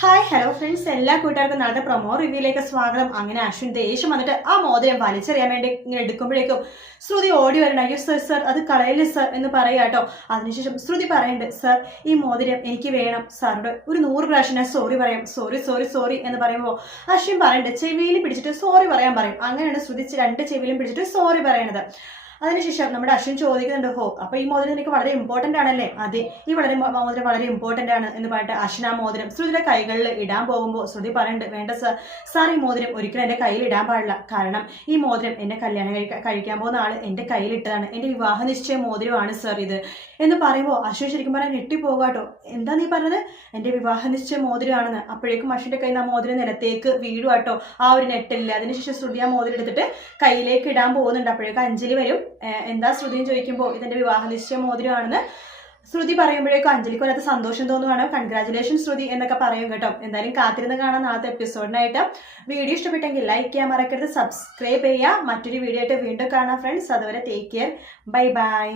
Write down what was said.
Hi hello friends, എല്ലാ കൂട്ടുകാർക്കും നാളത്തെ പ്രൊമോ റിവ്യൂയിലേക്ക് സ്വാഗതം. അങ്ങനെ അശ്വിൻ ദേഷ്യം വന്നിട്ട് ആ മോതിരം വലിച്ചെറിയാൻ വേണ്ടി ഇങ്ങനെ എടുക്കുമ്പോഴേക്കും ശ്രുതി ഓടി വരണം. അയ്യോ സർ സർ അത് കളയല്ലേ സർ എന്ന് പറയുക കേട്ടോ. അതിനുശേഷം ശ്രുതി പറയുന്നുണ്ട്, സർ ഈ മോതിരം എനിക്ക് വേണം, സാറിന്റെ ഒരു 100 പ്രാവശ്യം ഞാൻ സോറി പറയാം, സോറി സോറി സോറി എന്ന് പറയുമ്പോൾ അശ്വിൻ പറയുന്നുണ്ട് ചെവിയിൽ പിടിച്ചിട്ട് സോറി പറയാൻ പറയും. അങ്ങനെയാണ് ശ്രുതി 2 ചെവിയിലും പിടിച്ചിട്ട് സോറി പറയണത്. അതിനുശേഷം നമ്മുടെ അശ്വിൻ ചോദിക്കുന്നുണ്ട്, ഹോ അപ്പൊ ഈ മോതിരം എനിക്ക് വളരെ ഇമ്പോർട്ടന്റ് ആണല്ലേ? അതെ, ഈ മോതിരം വളരെ ഇമ്പോർട്ടന്റ് ആണ് എന്ന് പറഞ്ഞിട്ട് അശ്വിൻ ആ മോതിരം ശ്രുതിയുടെ കൈകളിൽ ഇടാൻ പോകുമ്പോൾ ശ്രുതി പറയുന്നുണ്ട്, വേണ്ട സർ, സാർ ഈ മോതിരം ഒരിക്കലും എന്റെ കയ്യിൽ ഇടാൻ പാടില്ല. കാരണം ഈ മോതിരം എന്നെ കല്യാണം കഴിക്കാൻ പോകുന്ന ആള് എന്റെ കയ്യിലിട്ടതാണ്, എന്റെ വിവാഹ നിശ്ചയ മോതിരമാണ് സർ ഇത് എന്ന് പറയുമ്പോൾ അശ്വിൻ ശരിക്കും പറയാൻ ഞെട്ടിപ്പോകാട്ടോ. എന്താ നീ പറഞ്ഞത്? എന്റെ വിവാഹ നിശ്ചയ മോതിരമാണെന്ന്. അപ്പോഴേക്കും അശ്വിന്റെ കയ്യിൽ നിന്ന് ആ മോതിരം നിലത്തേക്ക് വീഴുവാട്ടോ. ആ ഒരു നെട്ടില്ല. അതിനുശേഷം ശ്രുതി ആ മോതിരം എടുത്തിട്ട് കയ്യിലേക്ക് ഇടാൻ പോകുന്നുണ്ട്. അപ്പോഴേക്കും അഞ്ജലി വരും. എന്താ ശ്രുതി ചോദിക്കുമ്പോൾ ഇതെന്റെ വിവാഹ നിശ്ചയ മോതിരമാണെന്ന് ശ്രുതി പറയുമ്പോഴേക്കും അഞ്ജലിക്ക് വല്ലാത്ത സന്തോഷം തോന്നുവാണ്. കൺഗ്രാചുലേഷൻ ശ്രുതി എന്നൊക്കെ പറയും കേട്ടോ. എന്തായാലും കാത്തിരുന്ന് കാണാൻ നാളത്തെ എപ്പിസോഡിനായിട്ട്. വീഡിയോ ഇഷ്ടപ്പെട്ടെങ്കിൽ ലൈക്ക് ചെയ്യാൻ മറക്കരുത്, സബ്സ്ക്രൈബ് ചെയ്യുക. മറ്റൊരു വീഡിയോ ആയിട്ട് വീണ്ടും കാണാം ഫ്രണ്ട്സ്. അതുവരെ ടേക്ക് കെയർ, ബൈ ബൈ.